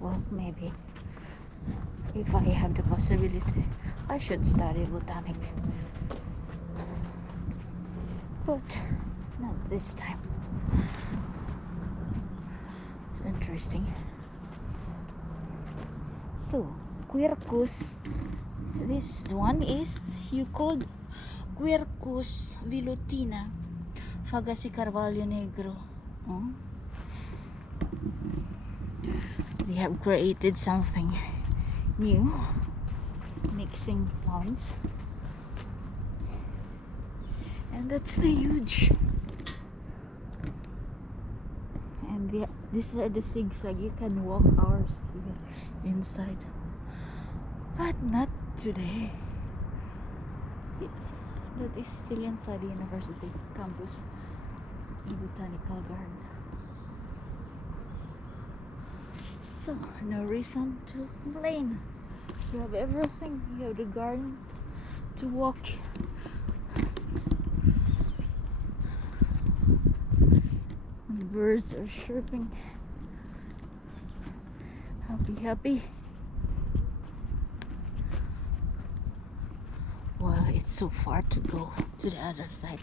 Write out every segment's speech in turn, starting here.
Well, maybe if I have the possibility, I should study botanic. But not this time. It's interesting. So, Quercus. This one is you called Quercus velutina, Fagasi Carvalho Negro. Oh. They have created something new, mixing plants, and that's the huge. And these are the zigzag. You can walk hours here inside, but not today. Yes, that is still inside the university campus, the botanical garden. So no reason to complain. You have everything. You have the garden to walk. And the birds are chirping. Happy. Well, it's so far to go to the other side.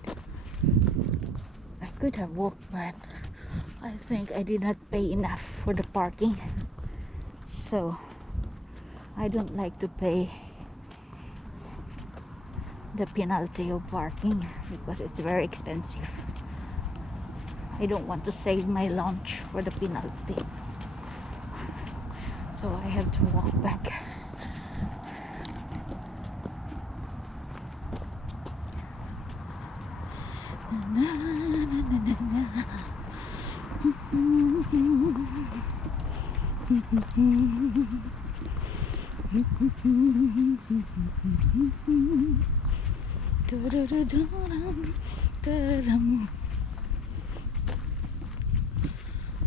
I could have walked, but I think I did not pay enough for the parking. So I don't like to pay the penalty of parking because it's very expensive. I don't want to save my lunch for the penalty, so I have to walk back.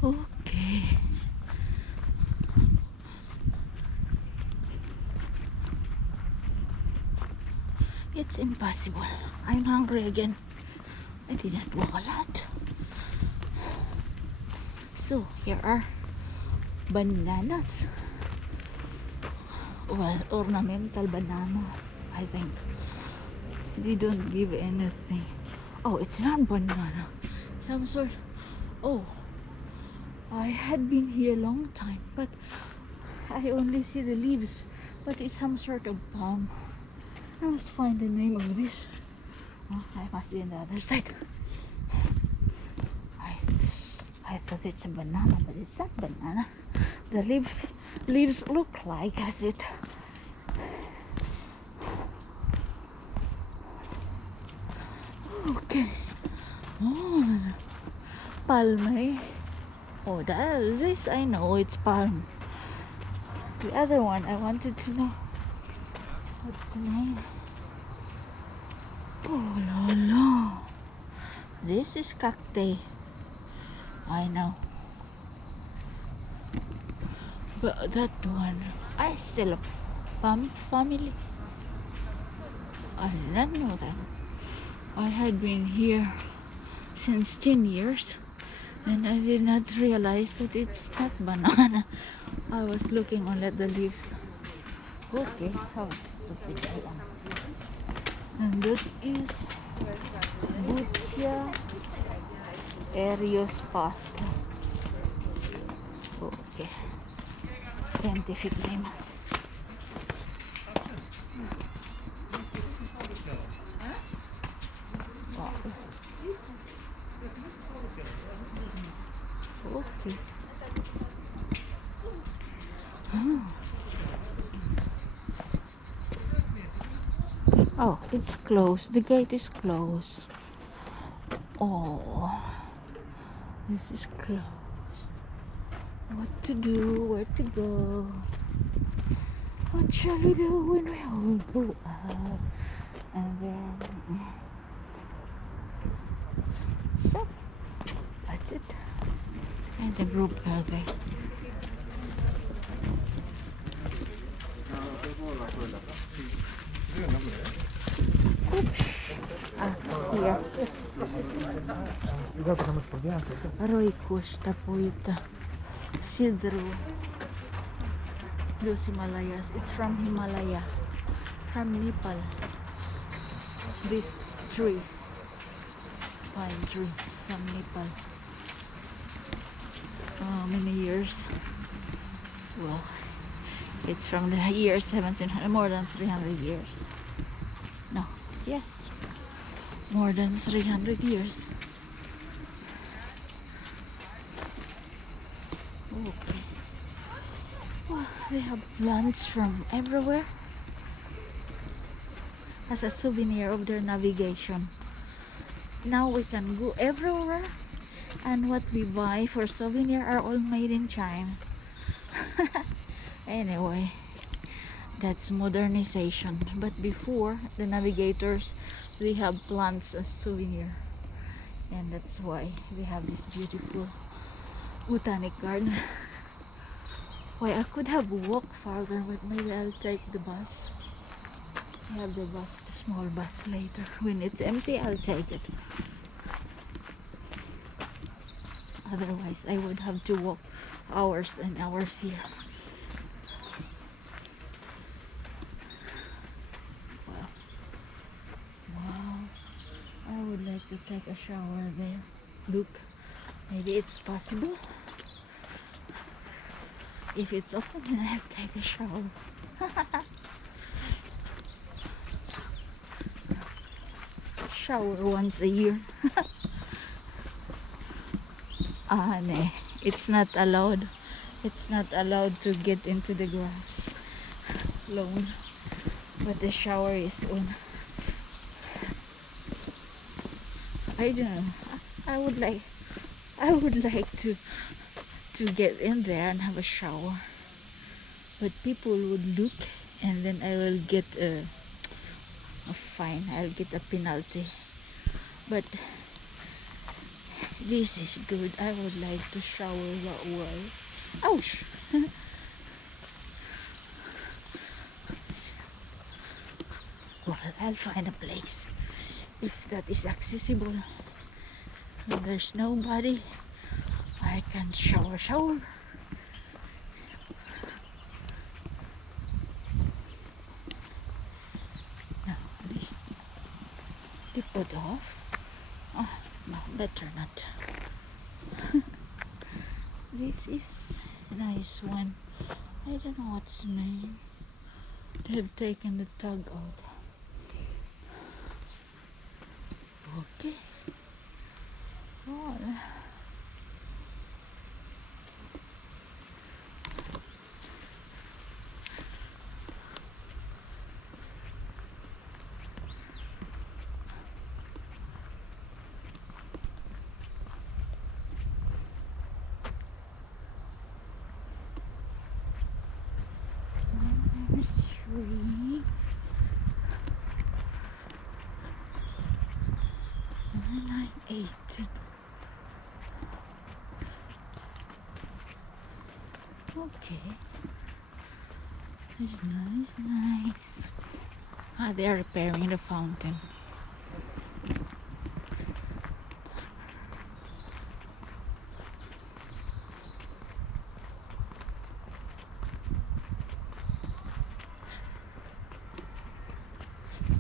Okay. It's impossible. I'm hungry again. I didn't walk a lot. So here are bananas. Well, ornamental banana, I think. They don't give anything. Oh, it's not banana. Some sort. Oh, I had been here a long time, but I only see the leaves. But it's some sort of palm. I must find the name of this. Oh, I must be on the other side. I thought it's a banana, but it's not banana. The leaves look like as it. Okay. Oh, palm. Oh, this I know it's palm. The other one I wanted to know. What's the name? Oh la la. This is cacti. I know. But that one, I still a family. I didn't know that. I had been here since 10 years and I did not realize that it's not banana. I was looking only at the leaves. Okay, how stupid I am. And that is Butia Eriospata. Okay, scientific name. Wow. Okay. Oh, it's closed. The gate is closed. Oh, this is closed. What to do? Where to go? What shall we do when we all go up? And then, so that's it. And the group are there. Oops. Here. Roicus tapuita. Sidro. Those Himalayas, it's from Himalaya, from Nepal. This tree, pine tree from Nepal. Many years. Well, it's from the year 1700, more than 300 years. No, yes, more than 300 years. Okay. Well, they have plants from everywhere as a souvenir of their navigation. Now we can go everywhere, and what we buy for souvenir are all made in China. Anyway, that's modernization. But before, the navigators, they have plants as souvenir, and that's why they have this beautiful botanic garden. Why, I could have walked farther, but maybe I'll take the bus. I have the bus, the small bus later. When it's empty, I'll take it. Otherwise, I would have to walk hours and hours here. Well, wow. I would like to take a shower there. Look, maybe it's possible. If it's open, then I'll take a shower. Shower once a year. No, it's not allowed. It's not allowed to get into the grass lawn. But the shower is on. I don't know. I would like to get in there and have a shower. But people would look, and then I will get a fine. I'll get a penalty. But this is good. I would like to shower that way. Ouch! Well, I'll find a place if that is accessible. When there's nobody, I can shower. Now, this they put off. Oh, no, better not. This is a nice one. I don't know what's the name. They've taken the tag out. Okay. Oh. Tree. 998. Okay. It's nice. Ah, they are repairing the fountain.